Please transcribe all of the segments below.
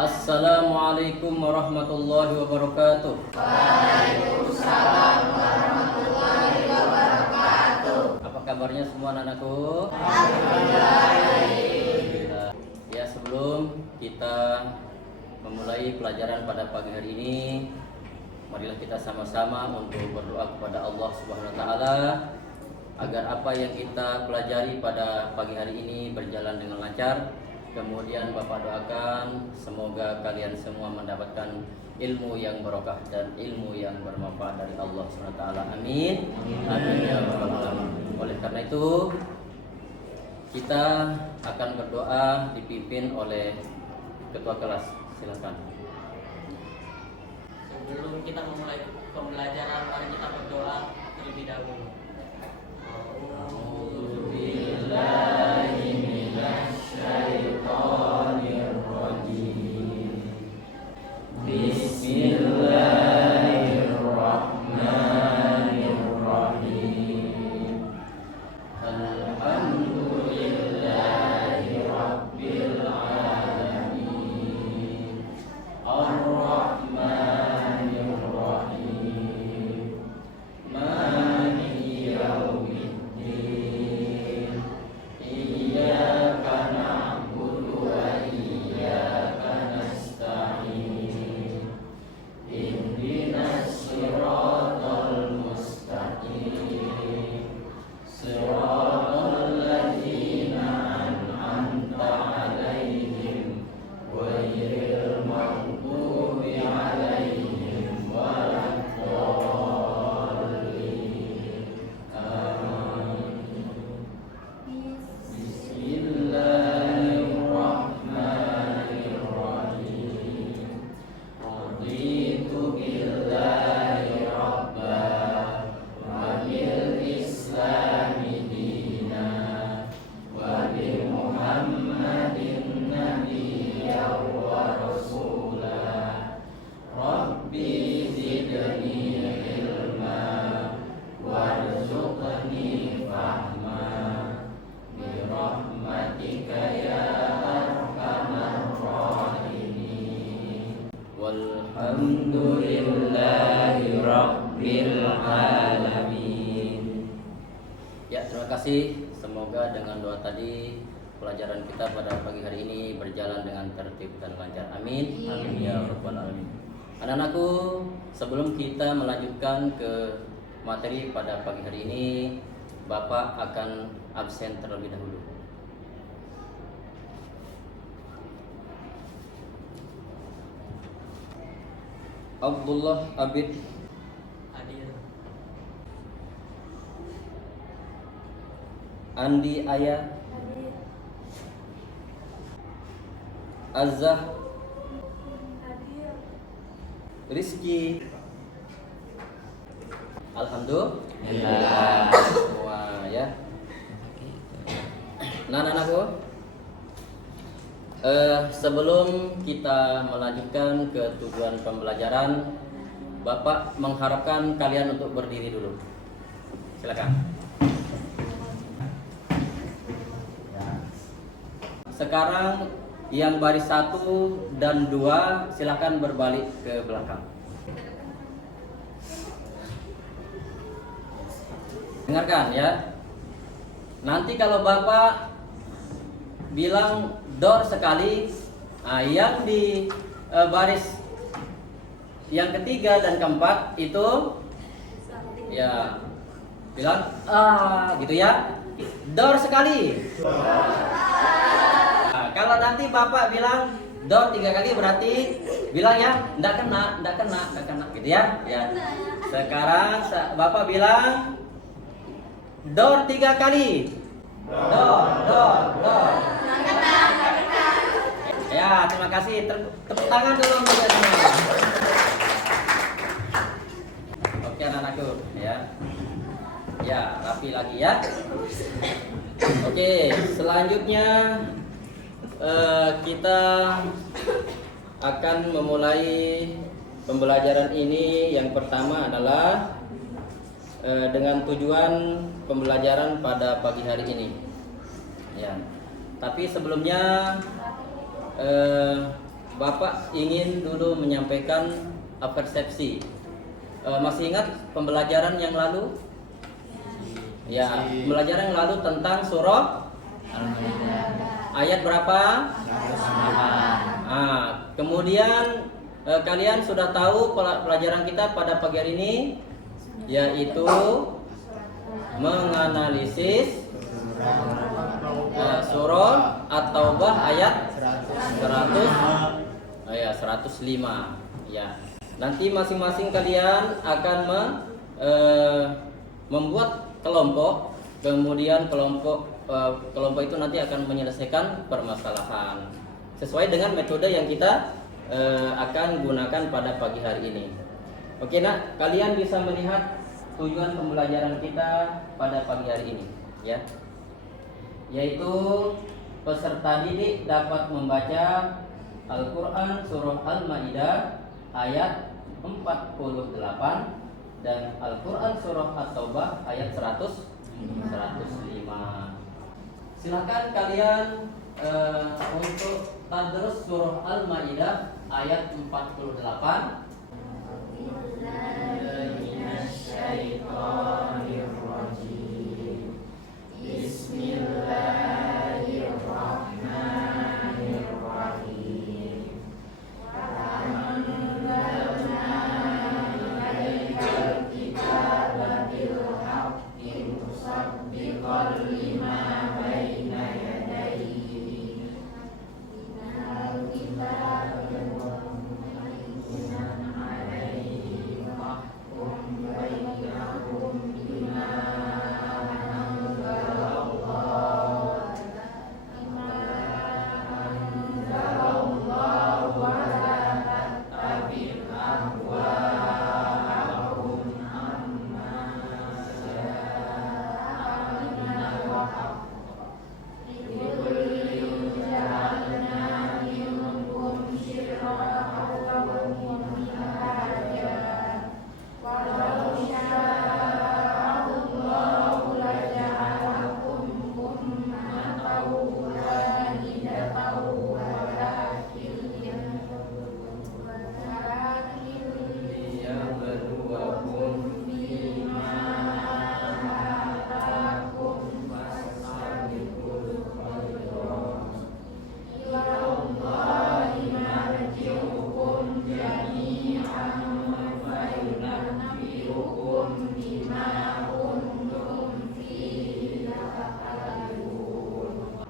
Assalamualaikum warahmatullahi wabarakatuh. Waalaikumsalam warahmatullahi wabarakatuh. Apa kabarnya semua anak-anakku? Alhamdulillah. Ya, sebelum kita memulai pelajaran pada pagi hari ini, marilah kita sama-sama untuk berdoa kepada Allah Subhanahu wa taala agar apa yang kita pelajari pada pagi hari ini berjalan dengan lancar. Kemudian Bapak doakan semoga kalian semua mendapatkan ilmu yang barokah dan ilmu yang bermanfaat dari Allah Subhanahu wa taala. Amin. Amin ya rabbal alamin. Oleh karena itu, kita akan berdoa dipimpin oleh ketua kelas. Silakan. Sebelum kita memulai pembelajaran, mari kita berdoa terlebih dahulu. Walhamdulillahi rabbil alamin. Ya, terima kasih. Semoga dengan doa tadi pelajaran kita pada pagi hari ini berjalan dengan tertib dan lancar. Amin. Amin ya rabbal alamin. Anak-anakku, sebelum kita melanjutkan ke materi pada pagi hari ini, Bapak akan absen terlebih dahulu. Abdullah Abid Hadir. Andi Ayah Azah Rizky. Alhamdulillah semua ya. Nah, anak-anakku, sebelum kita melanjutkan ke tujuan pembelajaran, Bapak mengharapkan kalian untuk berdiri dulu. Silakan. Sekarang yang baris 1 dan 2 silakan berbalik ke belakang. Dengarkan ya. Nanti kalau Bapak bilang dor sekali, yang di baris yang ketiga dan keempat itu ya bilang gitu ya, dor sekali. Kalau nanti Bapak bilang dor 3 kali berarti bilang ya ndak kena gitu ya. Ya. Sekarang Bapak bilang dor 3 kali. Dor. Ya, terima kasih. Tepuk tangan dulu untuk semua. Oke, anak-anakku, ya. Ya, rapi lagi ya. Oke, selanjutnya kita akan memulai pembelajaran ini. Yang pertama adalah dengan tujuan pembelajaran pada pagi hari ini. Ya. Tapi sebelumnya Bapak ingin dulu menyampaikan persepsi. Masih ingat pembelajaran yang lalu? Ya, pembelajaran yang lalu tentang surah ayat berapa? Kemudian kalian sudah tahu pelajaran kita pada pagi hari ini, yaitu menganalisis surah At-Taubah ayat 105 ya. Nanti masing-masing kalian akan membuat kelompok, kemudian kelompok itu nanti akan menyelesaikan permasalahan sesuai dengan metode yang kita akan gunakan pada pagi hari ini. Oke nak, kalian bisa melihat tujuan pembelajaran kita pada pagi hari ini, ya, yaitu peserta didik dapat membaca Al-Quran Surah Al-Ma'idah ayat 48 dan Al-Quran Surah At-Taubah ayat 105. Silakan kalian untuk tadrus Surah Al-Ma'idah ayat 48.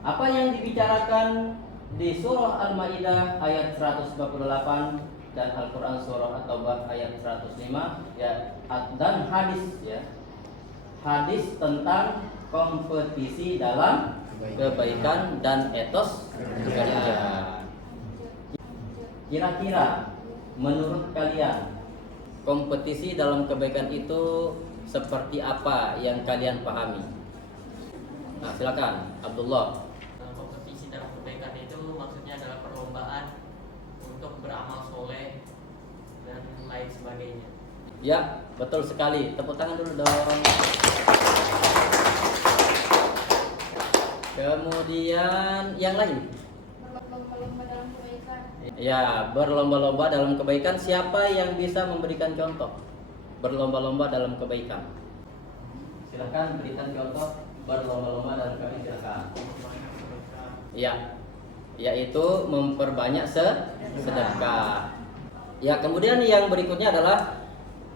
Apa yang dibicarakan di surah Al-Maidah ayat 148 dan Al-Quran surah At-Taubah ayat 105 ya, dan hadis ya. Hadis tentang kompetisi dalam kebaikan dan etos kerja. Kira-kira menurut kalian kompetisi dalam kebaikan itu seperti apa yang kalian pahami? Nah, silakan Abdullah. Kompetisi dalam kebaikan itu maksudnya adalah perlombaan untuk beramal soleh dan lain sebagainya. Ya, betul sekali. Tepuk tangan dulu dong. Kemudian yang lain. Berlomba-lomba dalam kebaikan. Ya, berlomba-lomba dalam kebaikan. Siapa yang bisa memberikan contoh berlomba-lomba dalam kebaikan? Silakan berikan contoh berlomba-lomba dalam kebaikan. Silakan. Ya, yaitu memperbanyak sedekah. Ya, kemudian yang berikutnya adalah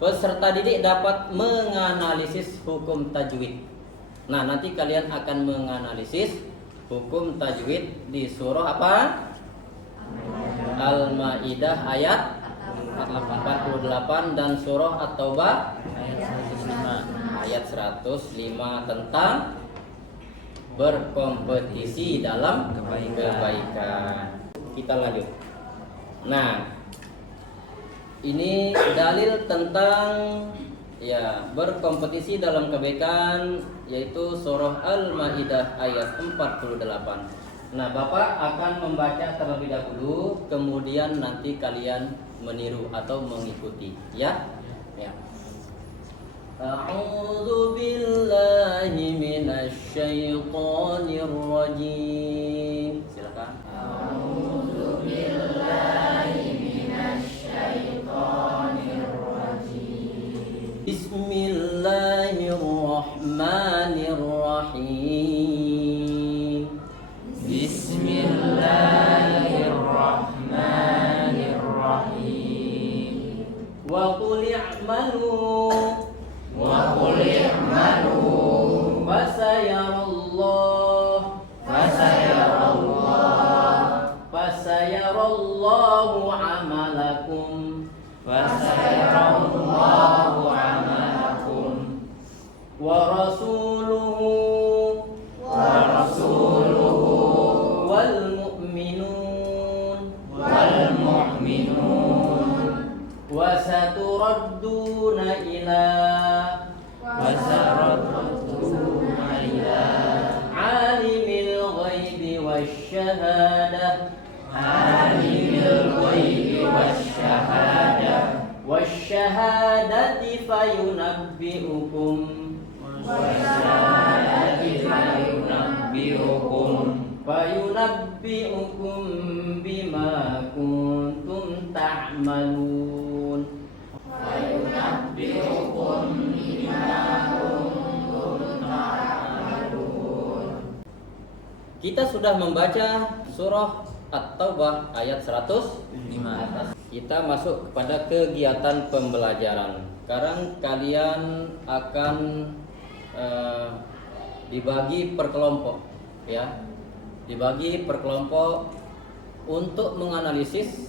peserta didik dapat menganalisis hukum tajwid. Nah, nanti kalian akan menganalisis hukum tajwid di surah apa? Al-Maidah ayat 48 dan surah At-Taubah ayat 105 tentang berkompetisi dalam kebaikan. Kita lanjut. Nah, ini dalil tentang ya berkompetisi dalam kebaikan, yaitu surah Al-Maidah ayat 48. Nah, Bapak akan membaca terlebih dahulu, kemudian nanti kalian meniru atau mengikuti, ya. Ya. A'udzu billahi minasy syaithanir rajim. Silakan. A'udzu billahi Allahu amalakum Fasayarallahu amalakum wa rasuluhu wal mu'minun wa saturadduna ila alimil ghaibi wasyahadati fayunabbi'ukum bima kuntum ta'malun. Kita sudah membaca surah At-Taubah ayat 105. Kita masuk kepada kegiatan pembelajaran. Sekarang kalian akan dibagi per kelompok, ya. Dibagi per kelompok untuk menganalisis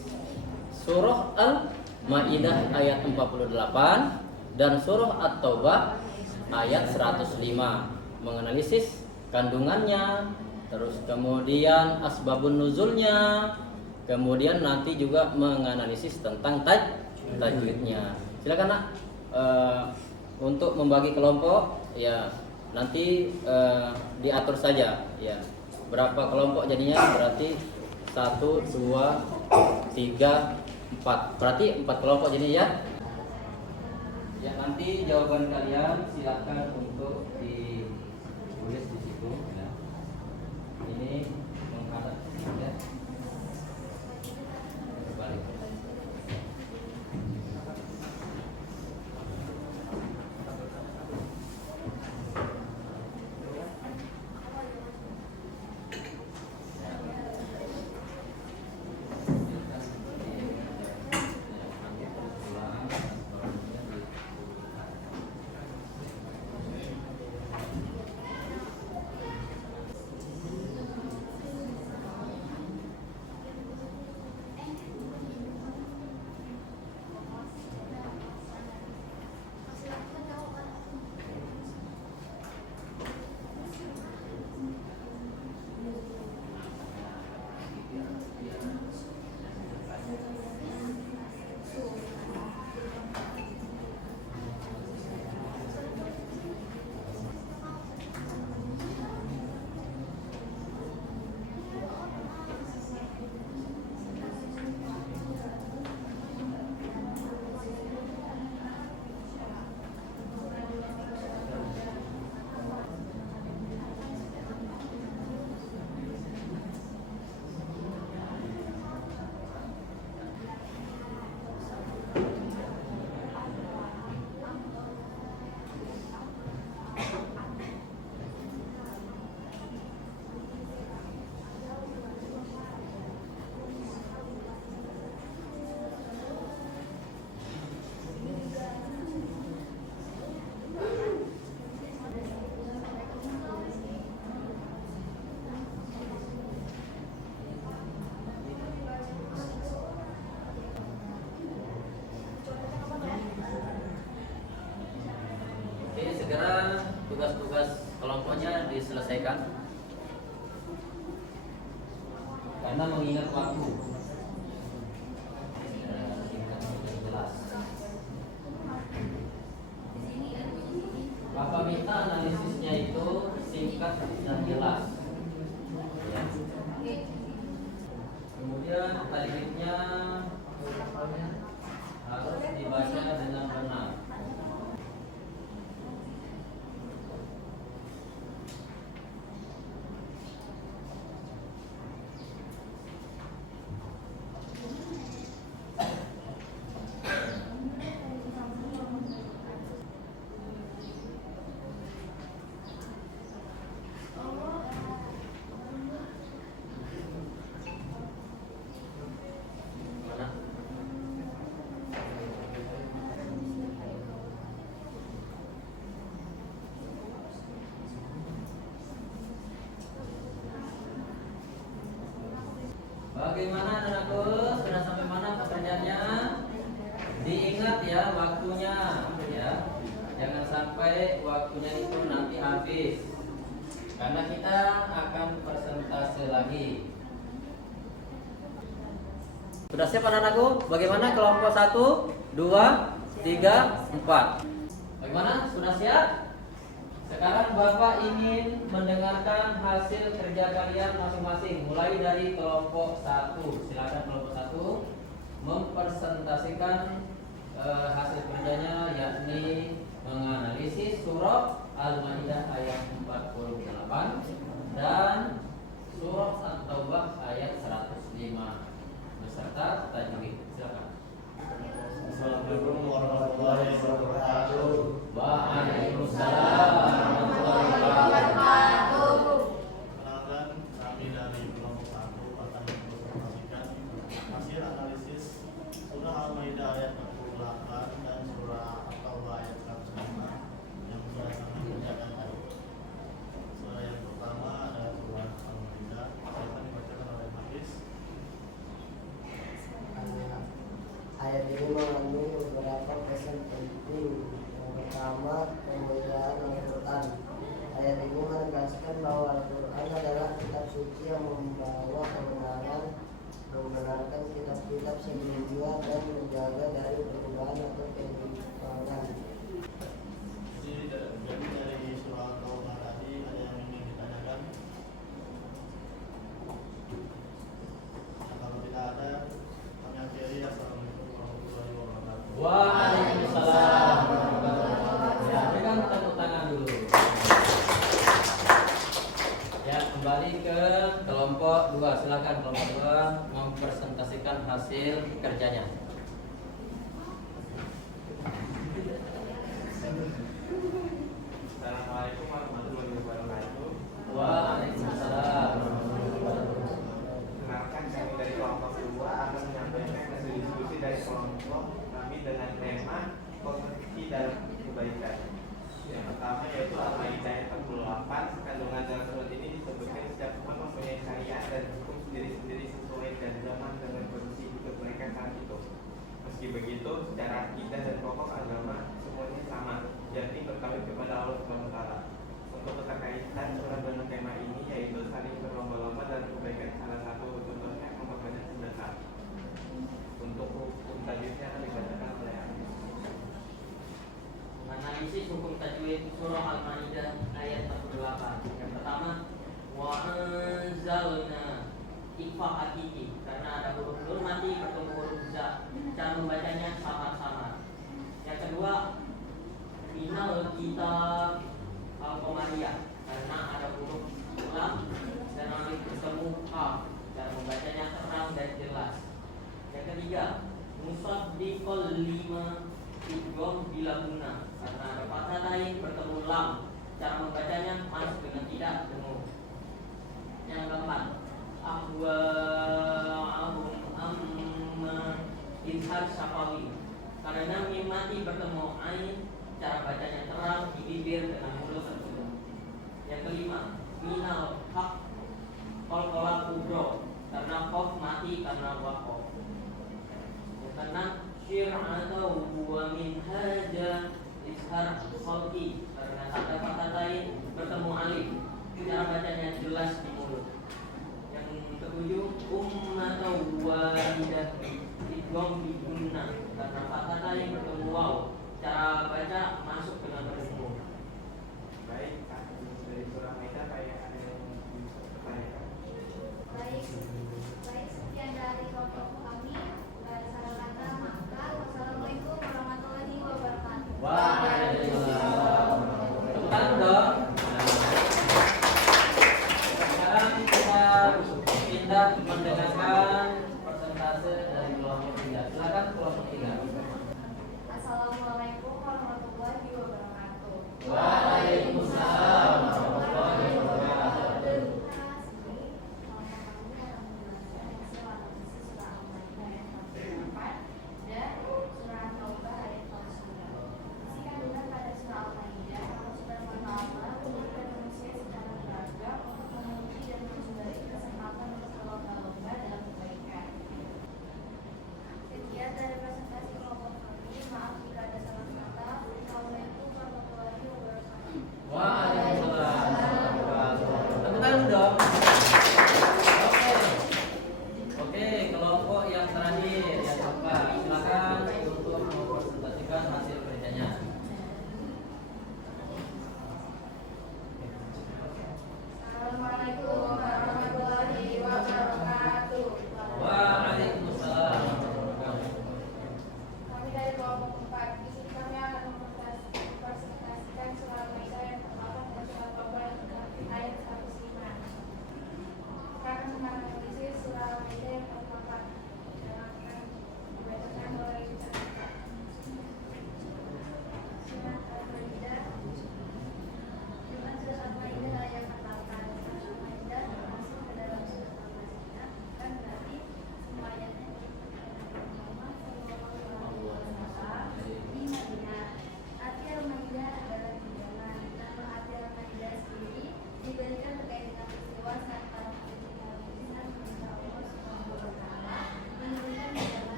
surah Al-Maidah ayat 48 dan surah At-Taubah ayat 105. Menganalisis kandungannya, terus kemudian asbabun nuzulnya, kemudian nanti juga menganalisis tentang tajwidnya. Silakan nak, untuk membagi kelompok ya nanti diatur saja ya. Berapa kelompok jadinya? Berarti 1, 2, 3, 4. Berarti 4 kelompok jadinya ya. Ya nanti jawaban kalian silakan untuk ditulis di situ ya. Ini menghadap ya. Balik. Segera tugas-tugas kelompoknya diselesaikan karena mengingat waktu. Jelas. Bapak minta analisisnya itu singkat dan jelas. Ya. Kemudian tajwidnya harus dibaca dengan benar. Bagaimana anakku? Sudah sampai karena kita akan persentase lagi. Sudah siap anak-anakku? Bagaimana kelompok 1, 2, 3, 4? Bagaimana? Sudah siap? Sekarang Bapak ingin mendengarkan hasil kerja kalian masing-masing. Mulai dari kelompok 1. Silakan kelompok 1 mempresentasikan hasil kerjanya, yakni menganalisis surah Al-Maidah ayat 48 dan surah At-Taubah ayat 105 beserta tajwid. Silakan. Assalamualaikum warahmatullahi wabarakatuh. Waalaikumsalam warahmatullahi wabarakatuh. Perkenalkan, kami dari kelompok 1 akan mempresentasikan hasil analisis surah Al-Maidah ayat 48 dan surah At-Taubah ayat 105 yang sudah kami kerjakan tadi. Surah yang pertama adalah surah Al-Maidah, akan dibacakan oleh Hafiz. Ayat ini mengandung beberapa pesan penting. Yang pertama, kemuliaan Al-Quran. Ayat ini menegaskan bahwa Al-Quran adalah kitab suci yang membawa kebenaran, membenarkan kitab-kitab sebelumnya dan menjaga dari perubahan atau penyimpangan. Jadi dari surah At-Taubah tadi ada yang ingin ditanyakan? Nah, kalau tidak ada, kami akhiri. Assalamualaikum warahmatullahi wabarakatuh. Waalaikumsalam warahmatullahi wabarakatuh. Ya, berikan tepuk tangan dulu. Ya, kembali ke kelompok 2. Silakan kelompok 2 mempresentasikan hasil kerjanya. Assalamualaikum warahmatullahi wabarakatuh. Waalaikumsalam warahmatullahi wabarakatuh. Kenalkan, kami dari kelompok 2 akan menyampaikan hasil diskusi dari kelompok kami dengan tema kompetisi dalam kebaikan. Yang pertama yaitu Al-Maidah ayat 48. Kandungan dalam surat ini disebutkan setiap umat mempunyai syariat dan hukum sendiri-sendiri sesuai dan zaman dengan kondisi hidup mereka saat itu. Meski begitu, secara akidah dan pokok agama semuanya sama, yakni bertauhid kepada Allah SWT. Untuk keterkaitan surat dengan tema ini yaitu saling berlomba-lomba dalam kebaikan. Salah satu contohnya memperbanyak sedekah. Untuk hukum tajwidnya akan dibacakan oleh Agus. Menganalisis hukum tajwid surah Al-Maidah ayat 48. Yang pertama, wa anzalna ikhfa hakiki, karena ada huruf nur mati bertemu huruf za. Cara membacanya samar-samar. Yang kedua, minal kitab al-qamariyah, karena ada huruf lam dan alif bertemu kaf. Cara membacanya terang dan jelas. Yang ketiga, musaddiqal lima idgham bila guna, karena ada fathah lain bertemu lam. Cara membacanya masuk dengan tidak dengung. Yang keempat, ahwa'ahum amma izhar syafawi, karena mim mati bertemu ain. Cara bacanya terang di bibir dengan mulut tertutup. Yang kelima, minal haq qalqalah kubro, karena qaf mati karena waqaf. Yang keenam, syir'atau wa minhaja izhar khalqi, karena tanda kata lain bertemu alif. Cara bacanya jelas di mulut. Yang ketujuh, ummatau wahidah idgham bi gunnah, karena kata lain bertemu waw. Cara baca masuk dengan bertemu. Baik, dari surah Maidah kayak ada yang bisa ditanyakan. Baik, sekian dari kelompok kami. Salah kata maka. Wassalamualaikum warahmatullahi wabarakatuh. Waalaikumsalam. Tepuk tangan dong. Sekarang kita pindah mendengarkan persentase dari kelompok 3. Silakan kelompok 3. Assalamualaikum warahmatullahi wabarakatuh. Waalaikumsalam warahmatullahi wabarakatuh.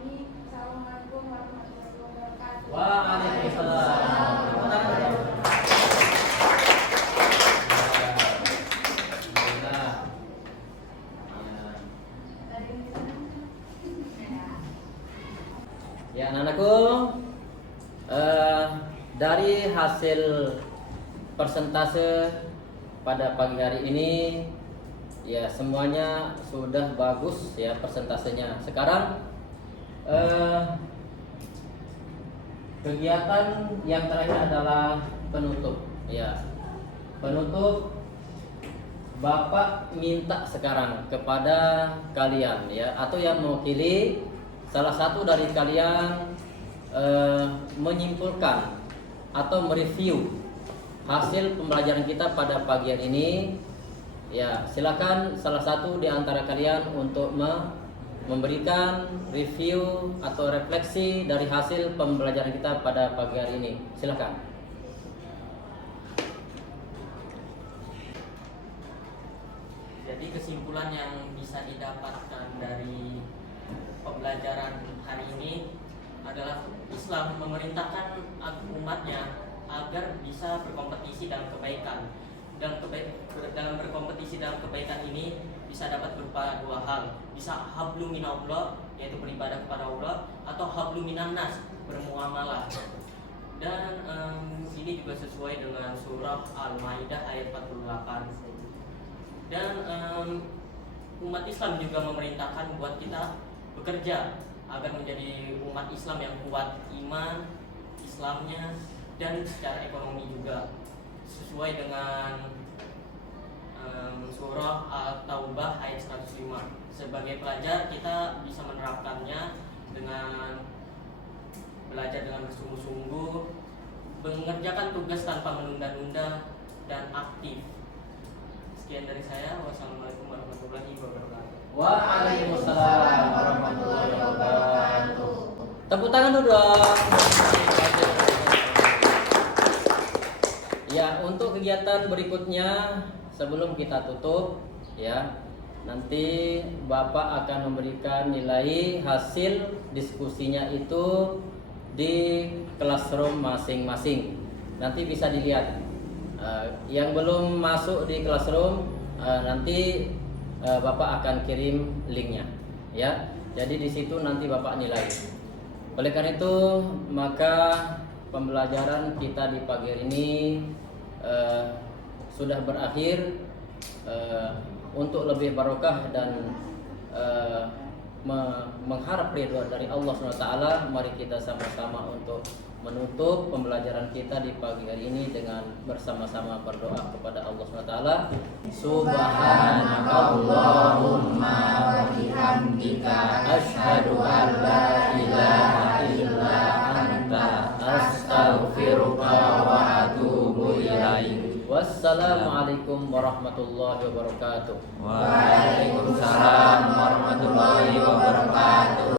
kami. Assalamualaikum warahmatullahi wabarakatuh. Waalaikumsalam. Alhamdulillah. Ya, anak-anakku, dari hasil persentase pada pagi hari ini, ya semuanya sudah bagus ya persentasenya. Sekarang kegiatan yang terakhir adalah penutup. Ya, penutup. Bapak minta sekarang kepada kalian ya, atau yang mewakili salah satu dari kalian menyimpulkan atau mereview hasil pembelajaran kita pada pagi hari ini. Ya, silakan salah satu di antara kalian untuk memberikan review atau refleksi dari hasil pembelajaran kita pada pagi hari ini. Silakan. Jadi kesimpulan yang bisa didapatkan dari pembelajaran hari ini adalah Islam memerintahkan umatnya agar bisa berkompetisi dalam kebaikan. Dalam berkompetisi dalam kebaikan ini bisa dapat berupa dua hal. Bisa hablu minallah, yaitu beribadah kepada Allah, atau hablu minannas, bermuamalah. Dan ini juga sesuai dengan surah Al-Maidah ayat 48. Dan umat Islam juga memerintahkan buat kita bekerja agar menjadi umat Islam yang kuat iman Islamnya dan secara ekonomi juga, sesuai dengan surah At-Taubah ayat 105. Sebagai pelajar kita bisa menerapkannya dengan belajar dengan bersungguh-sungguh, mengerjakan tugas tanpa menunda-nunda, dan aktif. Sekian dari saya. Wassalamualaikum warahmatullahi wabarakatuh. Waalaikumsalam warahmatullahi wabarakatuh. Tepuk tangan dulu dong. Ya, untuk kegiatan berikutnya sebelum kita tutup ya, nanti Bapak akan memberikan nilai hasil diskusinya itu di classroom masing-masing. Nanti bisa dilihat. Yang belum masuk di classroom nanti Bapak akan kirim linknya ya. Jadi di situ nanti Bapak nilai. Oleh karena itu maka pembelajaran kita di pagi hari ini sudah berakhir. Untuk lebih barokah dan mengharap ridho dari Allah SWT, mari kita sama-sama untuk menutup pembelajaran kita di pagi hari ini dengan bersama-sama berdoa kepada Allah SWT. Subhanakallahumma wa bihamdika asyhadu an la ilaha illa anta astaghfiruka wa atubu ilaik. Wassalamualaikum warahmatullahi wabarakatuh. Waalaikumsalam warahmatullahi wabarakatuh.